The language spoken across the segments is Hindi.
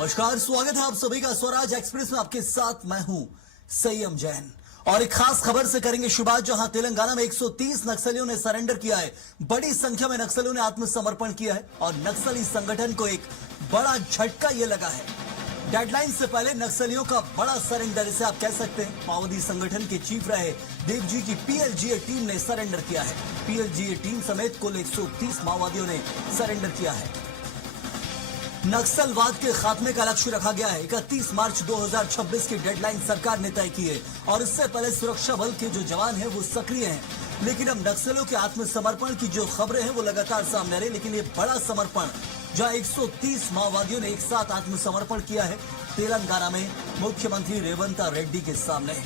नमस्कार, स्वागत है आप सभी का स्वराज एक्सप्रेस में। आपके साथ मैं हूं संयम जैन और एक खास खबर से करेंगे शुरुआत, जहां तेलंगाना में 130 नक्सलियों ने सरेंडर किया है। बड़ी संख्या में नक्सलियों ने आत्मसमर्पण किया है और नक्सली संगठन को एक बड़ा झटका यह लगा है। डेडलाइन से पहले नक्सलियों का बड़ा सरेंडर, इसे आप कह सकते हैं। माओवादी संगठन के चीफ रहे देवजी की पीएलजीए टीम ने सरेंडर किया है। पीएलजीए टीम समेत कुल 130 माओवादियों ने सरेंडर किया है। नक्सलवाद के खात्मे का लक्ष्य रखा गया है। 31 मार्च 2026 की डेडलाइन सरकार ने तय की है और इससे पहले सुरक्षा बल के जो जवान हैं वो सक्रिय हैं। लेकिन अब नक्सलियों के आत्मसमर्पण की जो खबरें हैं वो लगातार सामने आ रही। लेकिन ये बड़ा समर्पण, जहां 130 माओवादियों ने एक साथ आत्मसमर्पण किया है तेलंगाना में मुख्यमंत्री रेवंत रेड्डी के सामने।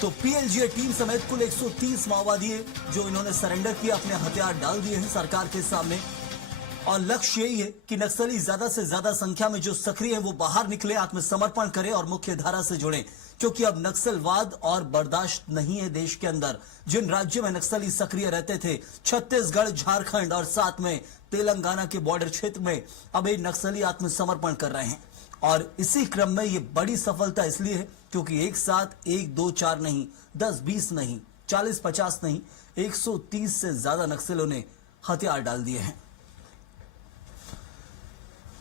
तो पीएलजीए टीम समेत कुल 130 माओवादी जो इन्होंने सरेंडर किया, अपने हथियार डाल दिए हैं सरकार के सामने। और लक्ष्य यही है कि नक्सली ज्यादा से ज्यादा संख्या में जो सक्रिय है वो बाहर निकले, आत्मसमर्पण करें और मुख्य धारा से जुड़े, क्योंकि अब नक्सलवाद और बर्दाश्त नहीं है देश के अंदर। जिन राज्यों में नक्सली सक्रिय रहते थे, छत्तीसगढ़, झारखंड और साथ में तेलंगाना के बॉर्डर क्षेत्र में, अब ये नक्सली आत्मसमर्पण कर रहे हैं। और इसी क्रम में ये बड़ी सफलता इसलिए है क्योंकि एक साथ 1, 2, 4 नहीं, 10, 20 नहीं, 40, 50 नहीं, 130 से ज्यादा नक्सलियों ने हथियार डाल दिए हैं।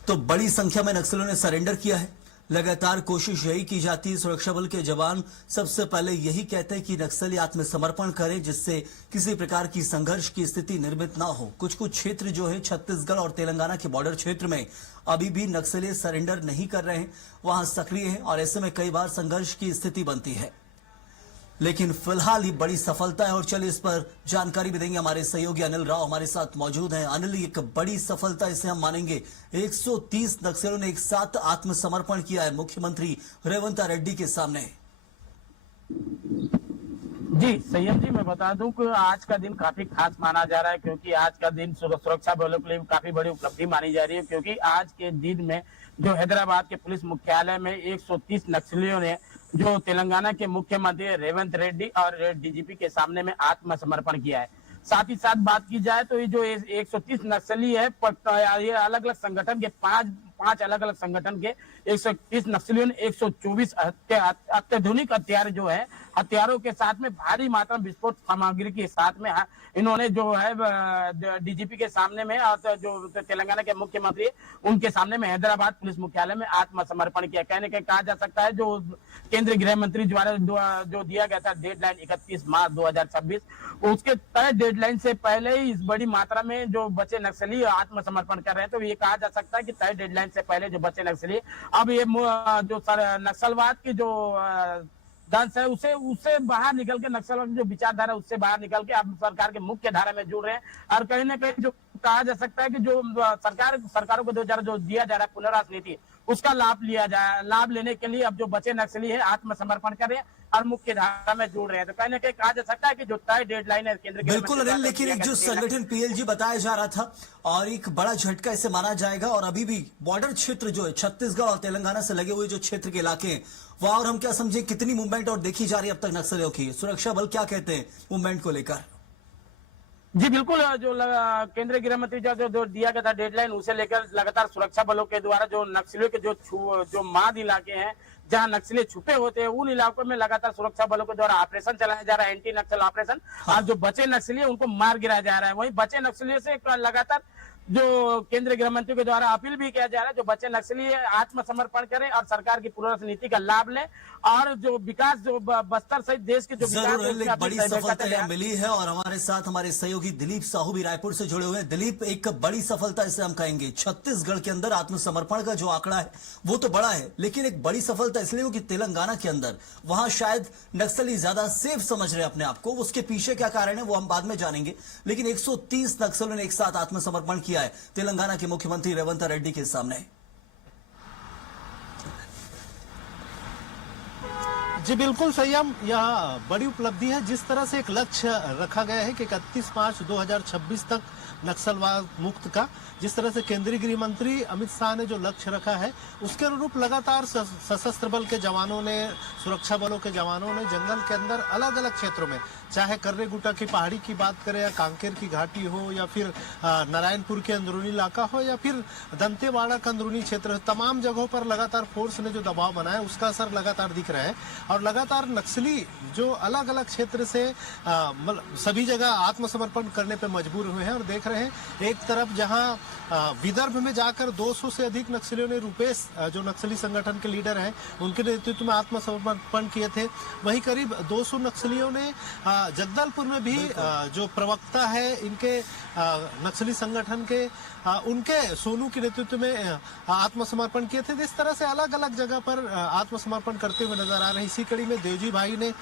तो बड़ी संख्या में नक्सलियों ने सरेंडर किया है। लगातार कोशिश यही की जाती है, सुरक्षा बल के जवान सबसे पहले यही कहते हैं कि नक्सली आत्मसमर्पण करें, जिससे किसी प्रकार की संघर्ष की स्थिति निर्मित ना हो। कुछ कुछ क्षेत्र जो है छत्तीसगढ़ और तेलंगाना के बॉर्डर क्षेत्र में अभी भी नक्सली सरेंडर नहीं कर रहे हैं, वहां सक्रिय हैं और ऐसे में कई बार संघर्ष की स्थिति बनती है। लेकिन फिलहाल ये बड़ी सफलता है और चलिए इस पर जानकारी भी देंगे। हमारे सहयोगी अनिल राव हमारे साथ मौजूद हैं। अनिल, एक बड़ी सफलता इसे हम मानेंगे। 130 नक्सलियों ने एक साथ आत्मसमर्पण किया है मुख्यमंत्री रेवंत रेड्डी के सामने। जी संयम जी, मैं बता दूं कि आज का दिन काफी खास माना जा रहा है, क्योंकि आज का दिन सुरक्षा बलों के लिए काफी बड़ी उपलब्धि मानी जा रही है। क्योंकि आज के दिन में जो हैदराबाद के पुलिस मुख्यालय में 130 नक्सलियों ने जो तेलंगाना के मुख्यमंत्री रेवंत रेड्डी और डीजीपी के सामने में आत्मसमर्पण किया है। साथ ही साथ बात की जाए तो ये जो 130 नक्सली है, ये अलग अलग संगठन के पांच अलग अलग संगठन के 130 नक्सलियों ने 124 अत्याधुनिक हथियार जो है, हथियारों के साथ में भारी मात्रा में विस्फोट सामग्री के साथ में इन्होंने जो है डीजीपी के सामने में और जो तेलंगाना के मुख्यमंत्री उनके सामने में हैदराबाद पुलिस मुख्यालय में आत्मसमर्पण किया। कहने के कहा जा सकता है जो केंद्रीय गृह मंत्री द्वारा जो दिया गया था डेडलाइन 31 मार्च 2026, उसके तय डेडलाइन से पहले ही इस बड़ी मात्रा में जो बचे नक्सली आत्मसमर्पण कर रहे हैं। तो ये कहा जा सकता है कि तय डेडलाइन से पहले जो बचे नक्सली अब ये जो नक्सलवाद की जो दंश है उससे बाहर निकल के, नक्सलवाद की जो विचारधारा उससे बाहर निकल के अब सरकार के मुख्य धारा में जुड़ रहे हैं। और कहीं ना कहीं जो कहा जा सकता है कि जो सरकारों को जो दिया जा रहा है पुनर्वास नीति, उसका लाभ लेने के लिए अब जो बचे नक्सली है आत्मसमर्पण कर रहे हैं और मुख्य धारा में जुड़ रहे हैं। तो कहीं ना कहीं कहा जा सकता है कि जो तय डेडलाइन है केंद्र के, बिल्कुल अनिल, लेकिन एक जो संगठन पीएलजी बताया जा रहा था और एक बड़ा झटका इसे माना जाएगा। और अभी भी बॉर्डर क्षेत्र जो है छत्तीसगढ़ और तेलंगाना से लगे हुए जो क्षेत्र के इलाके हैं वहां, और हम क्या समझे कितनी मूवमेंट और देखी जा रही है अब तक नक्सलियों की, सुरक्षा बल क्या कहते हैं मूवमेंट को लेकर? जी बिल्कुल, जो केंद्रीय गृह मंत्री जो दिया गया था डेडलाइन, उसे लेकर लगातार सुरक्षा बलों के द्वारा जो नक्सलियों के जो माद इलाके हैं जहां नक्सली छुपे होते हैं, उन इलाकों में लगातार सुरक्षा बलों के द्वारा ऑपरेशन चलाया जा रहा है, एंटी नक्सल ऑपरेशन। और जो बचे नक्सली है उनको मार गिराया जा रहा है। वहीं बचे नक्सलियों से लगातार जो केंद्रीय गृह मंत्री के द्वारा अपील भी किया जा रहा है जो बच्चे नक्सली आत्मसमर्पण करें और सरकार की पुनर्वास नीति का लाभ लें और जो विकास जो बस्तर सहित देश के जो विकास बड़ी सफलता मिली है। और हमारे साथ हमारे सहयोगी दिलीप साहू भी रायपुर से जुड़े हुए हैं। दिलीप, एक बड़ी सफलता इसे हम कहेंगे, छत्तीसगढ़ के अंदर आत्मसमर्पण का जो आंकड़ा है वो तो बड़ा है, लेकिन एक बड़ी सफलता इसलिए हो कि तेलंगाना के अंदर वहां शायद नक्सली ज्यादा सेफ समझ रहे अपने आप को। उसके पीछे क्या कारण है वो हम बाद में जानेंगे, लेकिन 130 नक्सलियों ने एक साथ आत्मसमर्पण किया है तेलंगाना के मुख्यमंत्री रेवंत रेड्डी के सामने। जी बिल्कुल संयम, यह बड़ी उपलब्धि है। जिस तरह से एक लक्ष्य रखा गया है कि 31 मार्च 2026 तक नक्सलवाद मुक्त का, जिस तरह से केंद्रीय गृह मंत्री अमित शाह ने जो लक्ष्य रखा है, उसके अनुरूप लगातार सशस्त्र बल के जवानों ने, सुरक्षा बलों के जवानों ने जंगल के अंदर अलग अलग क्षेत्रों में, चाहे कर्रे गुटा की पहाड़ी की बात करें या कांकेर की घाटी हो या फिर नारायणपुर के अंदरूनी इलाका हो या फिर दंतेवाड़ा का अंदरूनी क्षेत्र, तमाम जगहों पर लगातार फोर्स ने जो दबाव बनाया उसका असर लगातार दिख रहा है। और लगातार नक्सली जो अलग अलग क्षेत्र से सभी जगह आत्मसमर्पण करने पे मजबूर हुए हैं। और देख रहे हैं एक तरफ जहां विदर्भ में जाकर 200 से अधिक नक्सलियों ने, रूपेश जो नक्सली संगठन के लीडर हैं उनके नेतृत्व में आत्मसमर्पण किए थे, वहीं करीब 200 नक्सलियों ने जगदलपुर में भी जो प्रवक्ता है इनके नक्सली संगठन के, उनके सोनू के नेतृत्व में आत्मसमर्पण किए थे। इस तरह से अलग अलग जगह पर आत्मसमर्पण करते हुए नजर आ रहे हैं। इसी कड़ी में देवजी भाई ने,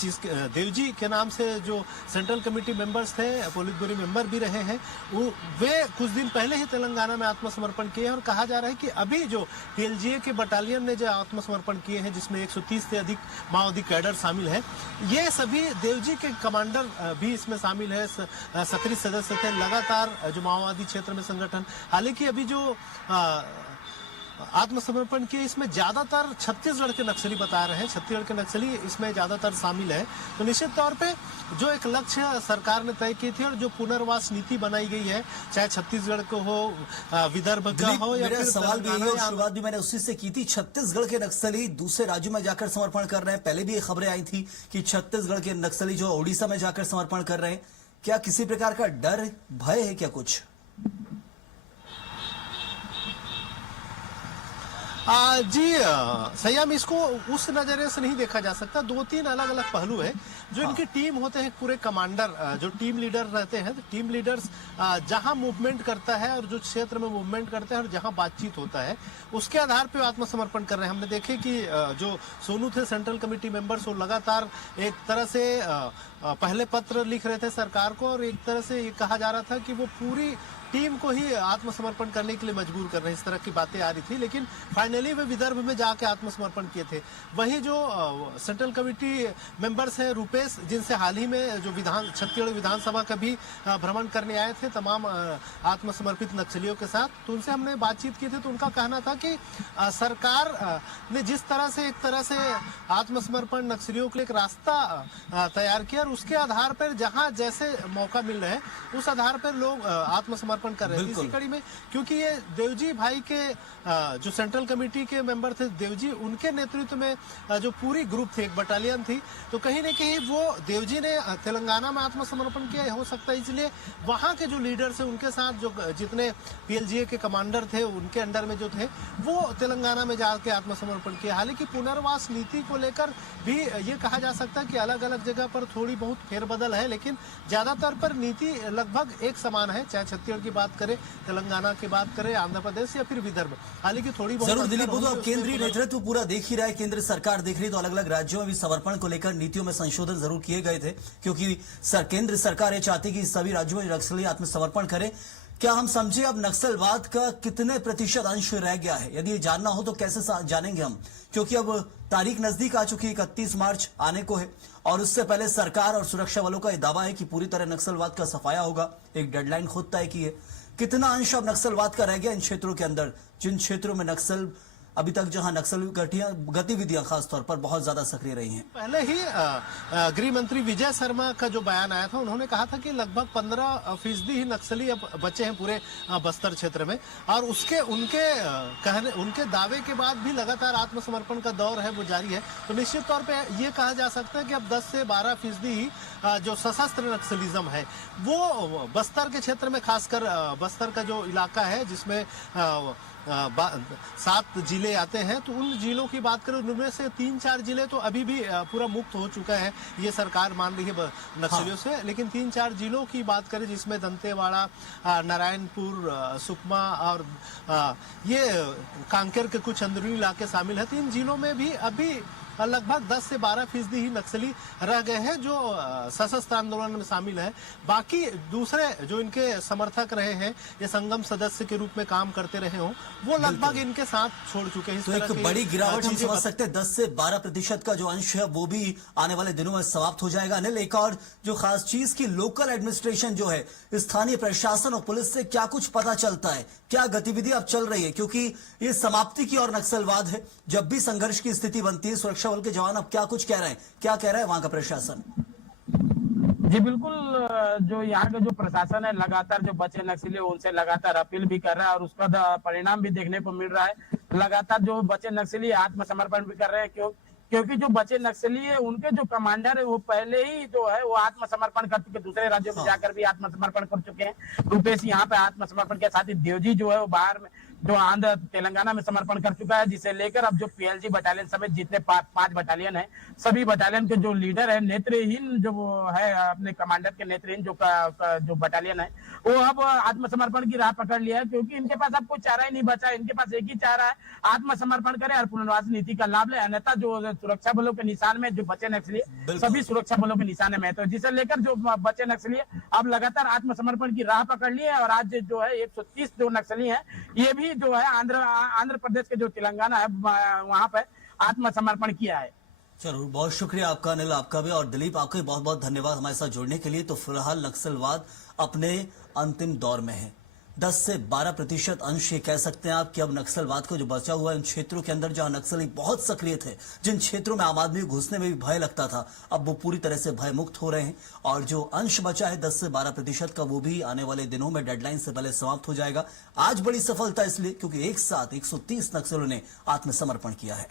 जिस देवजी के नाम से जो सेंट्रल कमेटी मेंबर्स थे, पोलित ब्यूरो मेंबर भी रहे हैं, वे कुछ दिन पहले ही तेलंगाना में आत्मसमर्पण किए हैं। और कहा जा रहा है कि अभी जो पीएलजीए के बटालियन ने जो आत्मसमर्पण किए हैं, जिसमें 130 से अधिक माओवादी कैडर शामिल है, ये सभी देवजी के कमांडर भी इसमें शामिल है, सक्रिय सदस्य थे लगातार जो माओवादी क्षेत्र में संगठन। हालांकि अभी जो आत्मसमर्पण किए, इसमें ज्यादातर छत्तीसगढ़ के नक्सली बता रहे हैं, छत्तीसगढ़ के नक्सली इसमें ज्यादातर शामिल है। तो निश्चित तौर पे जो एक लक्ष्य सरकार ने तय की थी और जो पुनर्वास नीति बनाई गई है, चाहे छत्तीसगढ़ को हो, विदर्भ का हो या फिर सवाल भी है, शुरुआत भी मैंने उसी से की थी। छत्तीसगढ़ के नक्सली दूसरे राज्यों में जाकर समर्पण कर रहे हैं। पहले भी ये खबरें आई थी कि छत्तीसगढ़ के नक्सली जो उड़ीसा में जाकर समर्पण कर रहे हैं। क्या किसी प्रकार का डर, भय है क्या कुछ? जी संयम, इसको उस नजरिए से नहीं देखा जा सकता। दो तीन अलग अलग पहलू है। जो इनकी टीम होते हैं, पूरे कमांडर जो टीम लीडर रहते हैं, तो टीम लीडर्स जहां मूवमेंट करता है और जो क्षेत्र में मूवमेंट करते हैं और जहां बातचीत होता है, उसके आधार पे आत्मसमर्पण कर रहे हैं। हमने देखे कि जो सोनू थे सेंट्रल कमेटी मेंबर्स, वो लगातार एक तरह से पहले पत्र लिख रहे थे सरकार को और एक तरह से ये कहा जा रहा था कि वो पूरी टीम को ही आत्मसमर्पण करने के लिए मजबूर कर रहे हैं, इस तरह की बातें आ रही थी। लेकिन फाइनली वे विदर्भ में जाके आत्मसमर्पण किए थे। वहीं जो सेंट्रल कमेटी मेंबर्स हैं, रूपेश, जिनसे हाल ही में जो छत्तीसगढ़ विधानसभा का भी भ्रमण करने आए थे तमाम आत्मसमर्पित नक्सलियों के साथ, तो उनसे हमने बातचीत की थी। तो उनका कहना था कि सरकार ने जिस तरह से एक तरह से आत्मसमर्पण नक्सलियों के लिए एक रास्ता तैयार किया और उसके आधार पर जहां जैसे मौका मिल रहा है उस आधार पर लोग आत्मसमर्पण कर रहे हैं। इसी कड़ी में क्योंकि ये देवजी भाई के जो सेंट्रल कमेटी के मेंबर थे, देवजी, उनके नेतृत्व में जो पूरी ग्रुप थी, एक बटालियन थी, तो कहीं न कहीं वो देवजी ने तेलंगाना में आत्मसमर्पण किया हो सकता है। इसलिए वहां के जो लीडर्स है उनके साथ जो जितने पीएलजीए के कमांडर थे, उनके अंडर में जो थे, वो तेलंगाना में जाके आत्मसमर्पण किया। हालांकि पुनर्वास नीति को लेकर भी ये कहा जा सकता है कि अलग अलग जगह पर थोड़ी बहुत फेरबदल है, लेकिन ज्यादातर पर नीति लगभग एक समान है, चाहे छत्तीसगढ़ की बात करें, तेलंगाना की बात करें, आंध्र प्रदेश या फिर विदर्भ। हालांकि थोड़ी बहुत जरूर दिलीप, वो तो अब केंद्रीय नेतृत्व पूरा देख ही रहा है, केंद्र सरकार देख रही है, तो अलग अलग राज्यों में भी समर्पण को लेकर नीतियों में संशोधन जरूर किए गए थे, क्योंकि केंद्र सरकार ये चाहती कि सभी राज्यों में नक्सली आत्मसमर्पण करें। क्या हम समझे अब नक्सलवाद का कितने प्रतिशत अंश रह गया है? यदि ये जानना हो तो कैसे जानेंगे हम, क्योंकि अब तारीख नजदीक आ चुकी है, 31 मार्च आने को है और उससे पहले सरकार और सुरक्षा बलों का यह दावा है कि पूरी तरह नक्सलवाद का सफाया होगा। एक डेडलाइन खुद तय की है। कितना अंश अब नक्सलवाद का रह गया इन क्षेत्रों के अंदर, जिन क्षेत्रों में नक्सल अभी तक, जहां नक्सल गतिविधियां खासतौर पर बहुत ज्यादा सक्रिय रही हैं? पहले ही गृह मंत्री विजय शर्मा का जो बयान आया था, उन्होंने कहा था कि लगभग 15% ही नक्सली अब बचे हैं पूरे बस्तर क्षेत्र में। और उनके दावे के बाद भी लगातार आत्मसमर्पण का दौर है वो जारी है। तो निश्चित तौर पे ये कहा जा सकता है कि अब 10 से 12% ही जो सशस्त्र नक्सलिज्म है वो बस्तर के क्षेत्र में, खासकर बस्तर का जो इलाका है जिसमें 7 जिले आते हैं, तो उन जिलों की बात करें उनमें से 3-4 जिले तो अभी भी पूरा मुक्त हो चुका है, ये सरकार मान रही है नक्सलियों से। लेकिन 3-4 जिलों की बात करें जिसमें दंतेवाड़ा, नारायणपुर, सुकमा और ये कांकेर के कुछ अंदरूनी इलाके शामिल है, तो इन जिलों में भी अभी लगभग 10 से 12% ही नक्सली रह गए हैं जो सशस्त्र आंदोलन में शामिल है। बाकी दूसरे जो इनके समर्थक रहे हैं या संगम सदस्य के रूप में काम करते रहे हों, वो लगभग इनके साथ छोड़ चुके हैं। तो एक बड़ी गिरावट हम समझ सकते हैं, 10 से 12% का जो अंश है वो भी आने वाले दिनों में समाप्त हो जाएगा। अनिल, एक और जो खास चीज की लोकल एडमिनिस्ट्रेशन जो है, स्थानीय प्रशासन और पुलिस से क्या कुछ पता चलता है, क्या गतिविधि अब चल रही है? क्योंकि ये समाप्ति की और नक्सलवाद है, जब भी संघर्ष की स्थिति बनती है, सुरक्षा बल के जवान अब क्या कुछ कह रहे हैं, क्या कह रहा है वहां का प्रशासन? जी बिल्कुल, जो यहाँ का जो प्रशासन है लगातार जो बचे नक्सली उनसे लगातार अपील भी कर रहा है और उसका परिणाम भी देखने को मिल रहा है। लगातार जो बचे नक्सली आत्मसमर्पण भी कर रहे हैं, क्योंकि जो बचे नक्सली है उनके जो कमांडर है वो पहले ही जो है वो आत्मसमर्पण कर चुके, दूसरे राज्यों में जाकर भी आत्मसमर्पण कर चुके हैं। रूपेश यहाँ पे आत्मसमर्पण के साथ ही देवजी जो है वो बाहर में जो आंध्र तेलंगाना में समर्पण कर चुका है, जिसे लेकर अब जो पीएलजी बटालियन समेत जितने 5 बटालियन है, सभी बटालियन के जो लीडर है, नेत्रहीन जो है अपने कमांडर के नेत्रहीन जो बटालियन है, वो अब आत्मसमर्पण की राह पकड़ लिया है, क्योंकि इनके पास अब कोई चारा ही नहीं बचा। इनके पास एक ही चारा है, आत्मसमर्पण करे और पुनर्वास नीति का लाभ ले, अन्यथा जो सुरक्षा बलों के निशान में जो बचे नक्सली सभी सुरक्षा बलों के निशाने में है। तो जिसे लेकर जो बचे नक्सली अब लगातार आत्मसमर्पण की राह पकड़ ली है और आज जो है 130 जो नक्सली है ये भी जो है आंध्र प्रदेश के जो तेलंगाना है वहां पर आत्मसमर्पण किया है। चलो, बहुत शुक्रिया आपका अनिल, आपका भी, और दिलीप आपका भी बहुत बहुत धन्यवाद हमारे साथ जुड़ने के लिए। तो फिलहाल नक्सलवाद अपने अंतिम दौर में है। 10 से 12% अंश ये कह सकते हैं आप कि अब नक्सलवाद को जो बचा हुआ है उन क्षेत्रों के अंदर जहां नक्सली बहुत सक्रिय थे, जिन क्षेत्रों में आम आदमी घुसने में भी भय लगता था, अब वो पूरी तरह से भय मुक्त हो रहे हैं। और जो अंश बचा है 10 से 12% का, वो भी आने वाले दिनों में डेडलाइन से पहले समाप्त हो जाएगा। आज बड़ी सफलता इसलिए क्योंकि एक साथ 130 नक्सलियों ने आत्मसमर्पण किया है।